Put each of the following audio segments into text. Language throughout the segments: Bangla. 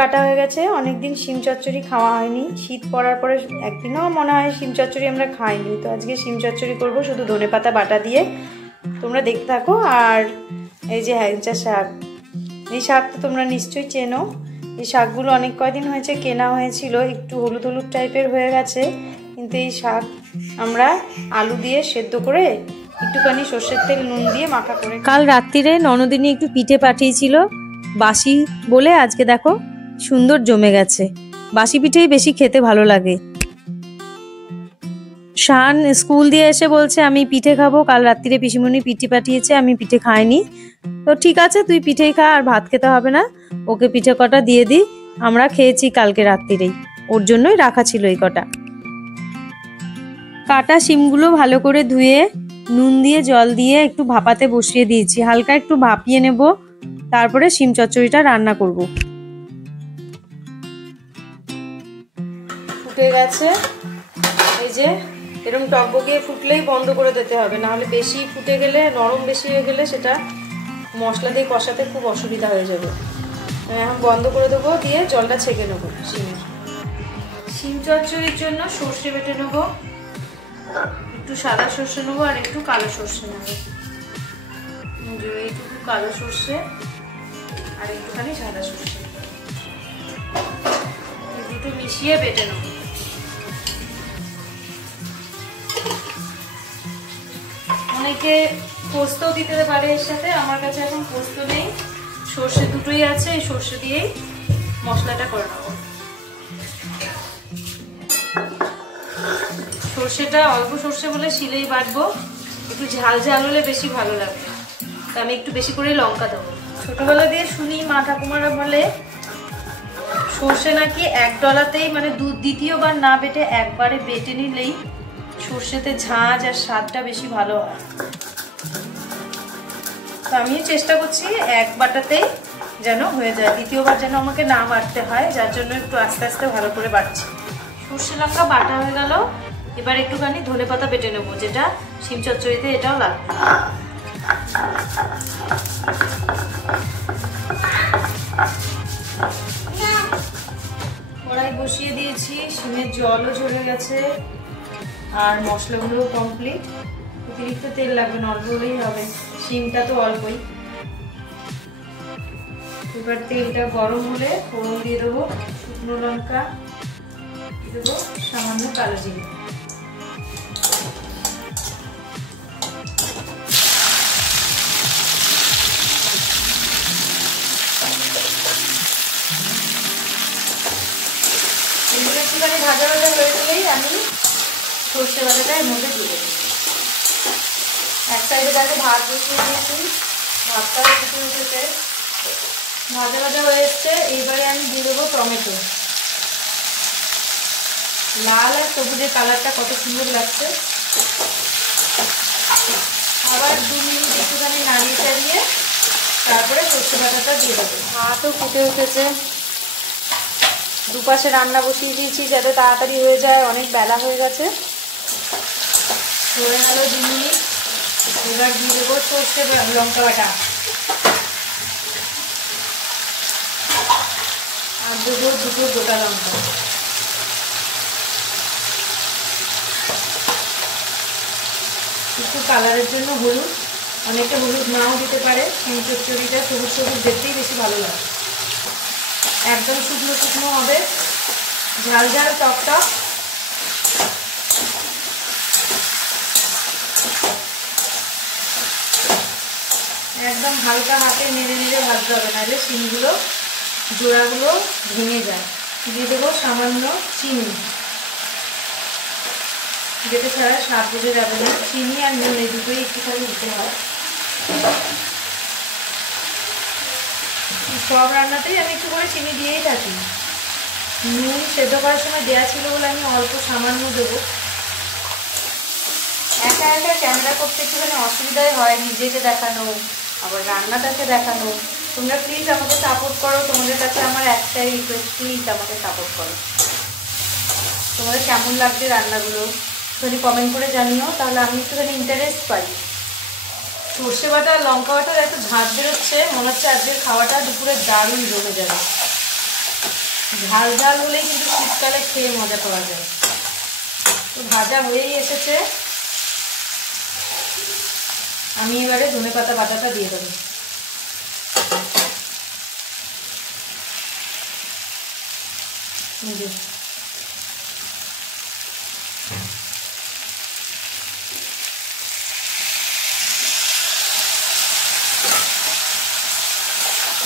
কাটা হয়ে গেছে। অনেকদিন শিম চচ্চড়ি খাওয়া হয়নি, শীত পড়ার পরে একদিনও মনে হয় শিম চচ্চড়ি আমরা খাইনি। তো আজকে শিম চচ্চড়ি করবো শুধু ধনেপাতা বাটা দিয়ে, তোমরা দেখতে থাকো। আর এই যে হ্যাংচা শাক, এই শাক তো তোমরা নিশ্চয়ই চেনো। এই শাকগুলো অনেক কয়দিন হয়েছে কেনা হয়েছিল, একটু হলুদ হলুদ টাইপের হয়ে গেছে, কিন্তু এই শাক আমরা আলু দিয়ে সেদ্ধ করে একটুখানি সর্ষের তেল নুন দিয়ে মাখা করে। কাল রাত্রিরে ননদিনী একটু পিঠে পাঠিয়েছিল, বাসি বলে আজকে দেখো সুন্দর জমে গেছে। বাসি পিঠেই বেশি খেতে ভালো লাগে। শান স্কুল দিয়ে এসে বলছে আমি পিঠে খাবো, কাল রাত্রিরে পিসিমণি পিঠে পাঠিয়েছে, আমি পিঠে খাইনি। তো ঠিক আছে, তুই পিঠেই খা, আর ভাত খেতে হবে না। ওকে পিঠে কটা দিয়ে দিই, আমরা খেয়েছি কালকে রাত্রিরেই, ওর জন্যই রাখা ছিল এই কটা। কাটা শিমগুলো ভালো করে ধুয়ে নুন দিয়ে জল দিয়ে একটু ভাপাতে বসিয়ে দিয়েছি, হালকা একটু ভাপিয়ে নেব, তারপরে শিম চচ্চড়িটা রান্না করব। ফুটে গেছে, এই যে এরকম টকবগিয়ে ফুটলেই বন্ধ করে দিতে হবে, নাহলে বেশি ফুটে গেলে, নরম বেশি হয়ে গেলে সেটা মশলা দিয়ে কষাতে খুব অসুবিধা হয়ে যাবে। এখন বন্ধ করে দেবো, দিয়ে জলটা ছেঁকে নেবো শিমের। শিম চচ্চড়ির জন্য সর্ষে বেটে নেবো, একটু সাদা সর্ষে নেবো আর একটু কালো সর্ষে নেবো। এইটুকু কালো সর্ষে আর একটুখানি সাদা সর্ষে, দুটো মিশিয়ে বেটে নেবো। অনেকে পোস্তও দিতে পারে এর সাথে, আমার কাছে এখন পোস্ত নেই, সর্ষে দুটোই আছে, এই সর্ষে দিয়েই মশলাটা করে নেবো। সর্ষেটা অল্প সর্ষে বলে শিলেই বাটবো, একটু ঝাল ঝাল হলে বেশি ভালো লাগবে, তো আমি একটু বেশি করে লঙ্কা দেবো। ছোটবেলা দিয়ে শুনি মা ঠাকুমারা বলে সর্ষে নাকি এক ডলাতেই, মানে দ্বিতীয়বার না বেটে একবারে বেটে নিলেই সর্ষেতে ঝাঁঝ আর স্বাদটা বেশি ভালো হয়। তো আমিও চেষ্টা করছি এক বাটাতেই যেন হয়ে যায়, দ্বিতীয়বার যেন আমাকে না বাটতে হয়, যার জন্য একটু আস্তে আস্তে ভালো করে বাটছি। সর্ষে লঙ্কা বাটা হয়ে গেল, এবার একটুখানি ধনেপাতা বেটে নেবো, যেটা শিম চচ্চড়িতে এটাও লাগবে। কড়াই বসিয়ে দিয়েছি, শিমের জলও ঝরে গেছে আর মশলাগুলো কমপ্লিট। অতিরিক্ত তেল লাগবে না, অল্প হলেই হবে, শিমটা তো অল্পই। এবার তেলটা গরম হলে ফোড়ন দিয়ে দেবো, শুকনো লঙ্কা দেবো, সামান্য কালো জিরে। এগুলো একটুখানি ভাজা ভাজা হয়ে গেলেই আমি সর্ষে বাটাটা এর মধ্যে দিয়ে দেবো। এক সাইডে তাকে ভাত বসিয়ে দিয়েছি, ভাতটা ফুটে উঠেছে, ভাজা ভাজা হয়ে এসছে। এইবারে আমি দিয়ে দেবো টমেটো। লাল আর সবুজের কালারটা কত সুন্দর লাগছে। আবার 2 মিনিট একটুখানি নাড়িয়ে চাড়িয়ে তারপরে সর্ষে বাটাটা দিয়ে দেবো। ভাতও ফুটে উঠেছে, দুপাশে রান্না বসিয়ে দিয়েছি যাতে তাড়াতাড়ি হয়ে যায়, অনেক বেলা হয়ে গেছে। হয়ে গেল 2 মিনিট, এবার দিয়ে দেবো সর্ষে লঙ্কা বাটা আর দেবো 2টো গোটা লঙ্কা। একটু কালারের জন্য হলুদ, অনেকটা হলুদ নাও দিতে পারে, শিম চচ্চড়িটা সবুজ সবুজ দেখতেই বেশি ভালো লাগে। একদম শুকনো শুকনো হবে, ঝাল ঝাল টক টক। একদম হালকা হাতে নেড়ে নেড়ে ভাজতে হবে, নাহলে শিমগুলো জোড়াগুলো ভেঙে যায়। দিয়ে দেবো সামান্য চিনি, যেটা ছাড়া স্বাদ বোঝা যাবে না। চিনি আর নুন এই দুটোই একটুখানি দিতে হয়। সব রান্নাতেই আমি একটু করে চিনি দিয়েই থাকি। নুন সেদ্ধ করার সময় দেওয়া ছিল বলে আমি অল্প সামান্য দেবো। একা একা ক্যামেরা করতে একটুখানি অসুবিধাই হয়, নিজেকে দেখানো আবার রান্নাটাকে দেখানো। তোমরা প্লিজ আমাকে সাপোর্ট করো, তোমাদের কাছে আমার একটাই রিকোয়েস্ট, প্লিজ আমাকে সাপোর্ট করো। তোমাদের কেমন লাগছে রান্নাগুলো যদি কমেন্ট করে জানিও, তাহলে আমি একটুখানি ইন্টারেস্ট পাই। সর্ষে বাটা আর লঙ্কা বাটার এত ঝাঁঝ বেরোচ্ছে, মনে হচ্ছে আজকের খাওয়াটা দুপুরে দারুণ জমে যাবে। ঝাল ঝাল হলেই কিন্তু শীতকালে খেয়ে মজা পাওয়া যায়। তো ভাজা হয়েই এসেছে, আমি এবারে ধনেপাতা বাটাটা দিয়ে দেবো।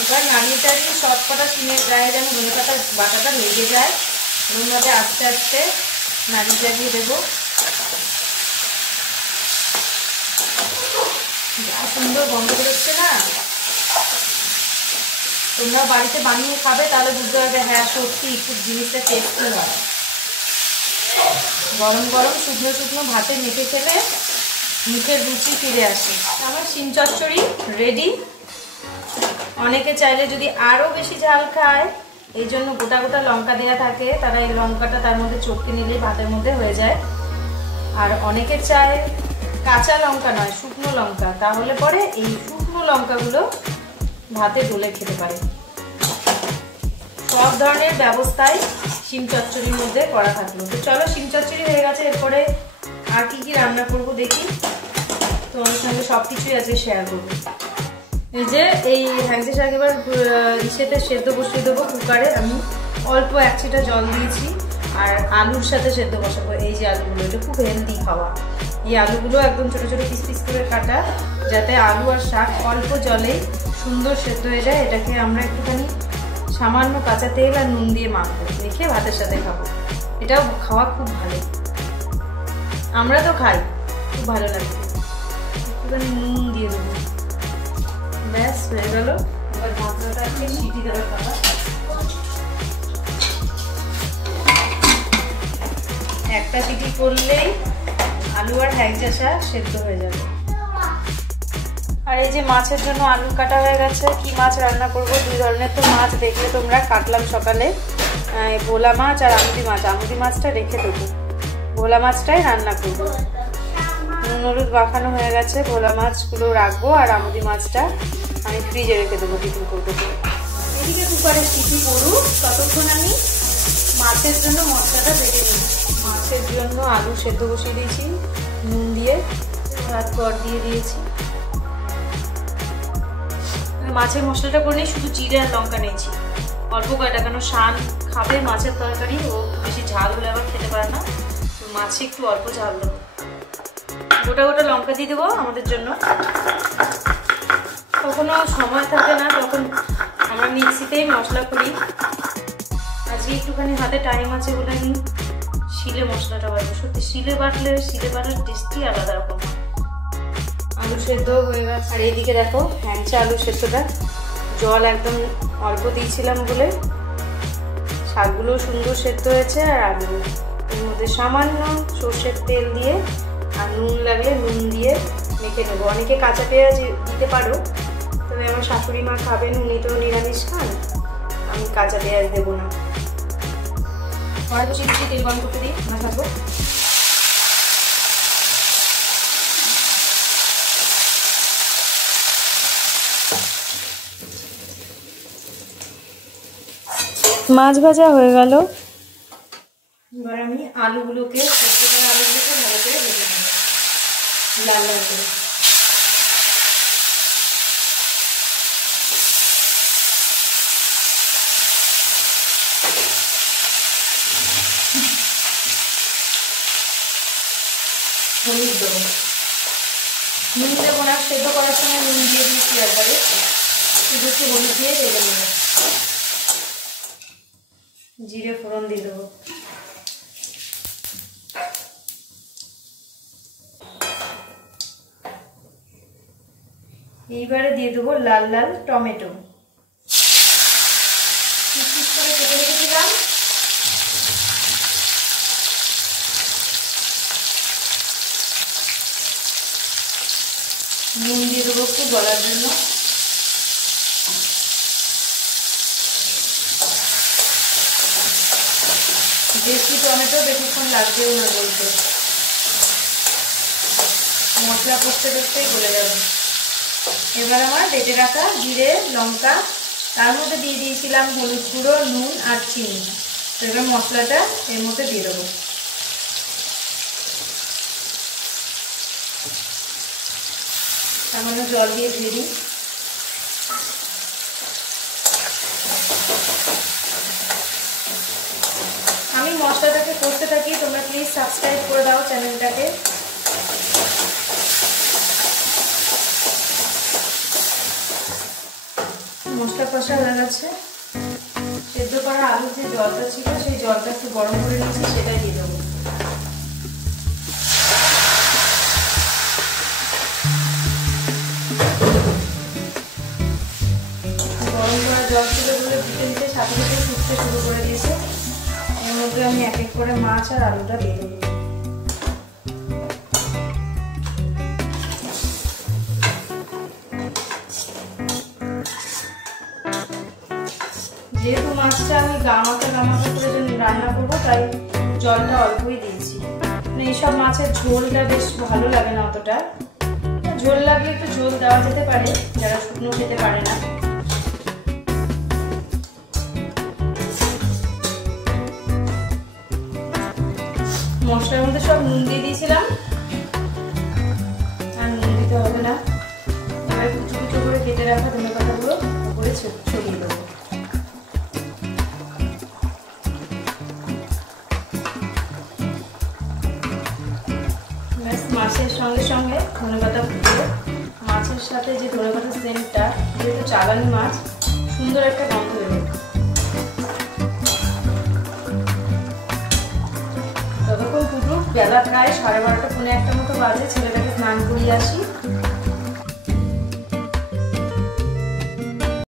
এবার নাড়িয়ে চাড়িয়ে সবকটা সিমের গায়ে যেন ধনেপাতার বাটাটা লেগে যায়, এরকমভাবে আস্তে আস্তে নাড়িয়ে চাড়িয়ে দেবো। যা সুন্দর গন্ধ বেরোচ্ছে না, তোমরাও বাড়িতে বানিয়ে খাবে, তাহলে বুঝতে পারবে হ্যাঁ সত্যি খুব জিনিসটা টেস্টি হয়। গরম গরম শুকনো শুকনো ভাতে মেখে খেলে মুখের রুচি ফিরে আসে। আমার শিম চচ্চড়ি রেডি। অনেকে চাইলে যদি আরও বেশি ঝাল খায়, এই জন্য গোটা গোটা লঙ্কা দেওয়া থাকে, তারা এই লঙ্কাটা তার মধ্যে চটকে নিলে ভাতের মধ্যে হয়ে যায়। আর অনেকে চায় কাঁচা লঙ্কা নয় শুকনো লঙ্কা, তাহলে পরে এই শুকনো লঙ্কাগুলো ভাতে ডলে খেতে পারে। সব ধরনের ব্যবস্থাই শিম চচ্চড়ির মধ্যে করা থাকলো। তো চলো, শিম চচ্চড়ি হয়ে গেছে, এরপরে আর কি কি রান্না করব দেখি, তোমার সঙ্গে সব কিছুই আজকে শেয়ার করবো। এই যে এই হ্যাংচে শাক এবার ইসেতে সেদ্ধ বসিয়ে দেবো কুকারে। আমি অল্প 1 ছিটা জল দিয়েছি, আর আলুর সাথে সেদ্ধ বসাবো। এই যে আলুগুলো, এটা খুব হেলদি খাওয়া। এই আলুগুলো একদম ছোটো ছোটো পিস পিস করে কাটা, যাতে আলু আর শাক অল্প জলেই সুন্দর সেদ্ধ হয়ে যায়। এটাকে আমরা একটুখানি সামান্য কাঁচা তেল আর নুন দিয়ে মাখবো, মেখে ভাতের সাথে খাবো। এটাও খাওয়া খুব ভালো, আমরা তো খাই, খুব ভালো লাগে। একটুখানি নুন দিয়ে দেবো, ব্যাস হয়ে গেল। এবার ঢাকনাটা একটু সিটি দেওয়ার কথা। একটা সিটি করলেই আলু আর হ্যাংচা শাক সেদ্ধ হয়ে যাবে। আর এই যে মাছের জন্য আলু কাটা হয়ে গেছে। কি মাছ রান্না করব, 2 ধরনের তো মাছ দেখলে তোমরা, কাটলাম সকালে ভোলা মাছ আর আমুদি মাছ। আমুদি মাছটা রেখে দেবো, ভোলা মাছটাই রান্না করবো। নুন হলুদ মাখানো হয়ে গেছে, ভোলা মাছগুলো রাখবো, আর আমুদি মাছটা আমি ফ্রিজে রেখে দেবো টিফিন করবো। এদিকে কুকারে সিটি পড়ুক, ততক্ষণ আমি মাছের জন্য মশলাটা বেটে নিই। মাছের জন্য আলু সেদ্ধ বসিয়ে দিয়েছি নুন দিয়ে, ভাত কর দিয়ে দিয়েছি। মাছের মশলাটা করে নিই, শুধু জিরে আর লঙ্কা নিয়েছি অল্প কয়টা, কেন শান খাবে মাছের তরকারি, ও বেশি ঝাল হলে আবার খেতে পারে না, তো মাছে একটু অল্প ঝাল দেবো। গোটা গোটা লঙ্কা দিয়ে দেবো আমাদের জন্য। কখনো সময় থাকে না, তখন আমরা মিক্সিতেই মশলা করি। আজকে একটুখানি হাতে টাইম আছে বলে আমি শিলে মশলাটা বাটবো। সত্যি শিলে বাটলে, শিলে বাটার টেস্টই আলাদা রকম। আলু সেদ্ধ হয়ে গেছে, আর এইদিকে দেখো হ্যাংচা আলু সেদ্ধটা, জল একদম অল্প দিয়েছিলাম বলে শাকগুলো সুন্দর সেদ্ধ হয়েছে। আর আলু এর মধ্যে সামান্য সর্ষের তেল দিয়ে আর নুন লাগলে নুন দিয়ে মেখে নেবো। অনেকে কাঁচা পেঁয়াজ দিতে পারো, তবে আমার শাশুড়ি মা খাবেন, উনি তো নিরামিষ খান, আমি কাঁচা পেঁয়াজ দেবো না। কড়াই বসিয়ে দিচ্ছি, তেল গরম করতে দিই, মাছ ভাজবো। মাছ ভাজা হয়ে গেল, এবার আমি আলুগুলোকে ভালো করে ভেজে নেব, লাল লাল করে। হলুদ দেবো, নুন দেবো না, সেদ্ধ করার সময় নুন দিয়ে দিয়েছি একবারে, শুধু একটু হলুদ দিয়ে ভেজে নেব। জিরে ফোড়ন দিয়ে দেবো, এইবারে দিয়ে দেবো লাল লাল টমেটো পিস করে কেটে রেখেছিলাম। নুন দিয়ে দেবো একটু গলার জন্য, দেশি টমেটো বেশিক্ষণ লাগবেও না বলতে, মশলা করতে করতেই গলে যাবে। এবার আমার বেটে রাখা জিরে লঙ্কা তার মধ্যে দিয়ে দিয়েছিলাম হলুদ গুঁড়ো, নুন আর চিনি। তো এবার মশলাটা এর মধ্যে দিয়ে দেবো। সামান্য জল দিয়ে ধুয়ে দিই। আমি মশলাটাকে করতে থাকি, তোমরা প্লিজ সাবস্ক্রাইব করে দাও চ্যানেলটাকে। মশলা কষা হয়ে গেছে। সেদ্ধ করা আলুর যে জলটা ছিল সেই জলটা একটু গরম করে নিচ্ছি, সেটাই দিয়ে দেবো। গরম করা জল ছিল বলে দিতে দিতে সাথে সাথে ফুটতে শুরু করে দিয়েছে। এর মধ্যে আমি এক এক করে মাছ আর আলুটা দিয়ে দেবো। যেহেতু মাছটা আমি গামাখা করে রান্না করবো, তাই জলটা অল্পই দিয়েছি। মানে এইসব মাছের ঝোলটা বেশ ভালো লাগে না অতটা, ঝোল লাগলে একটু ঝোল দেওয়া যেতে পারে যারা শুকনো খেতে পারে না। মশলার মধ্যে সব নুন দিয়ে দিয়েছিলাম, আর নুন দিতে হবে না। এবার কুচু কুচু করে কেটে রাখা ধনেপাতাগুলো উপরে ছড়িয়ে দেবো। মাছের সঙ্গে সঙ্গে ধনেপাতা ফুটে, মাছের সাথে যে ধনেপাতার সেন্টটা, যেহেতু চালানি মাছ, সুন্দর একটা গন্ধ বেরোবে। ততক্ষণ ফুটুক। বেলা প্রায় 12:30 পৌনে 1 মতো বাজে। ছেলেটাকে স্নান করিয়ে আসি।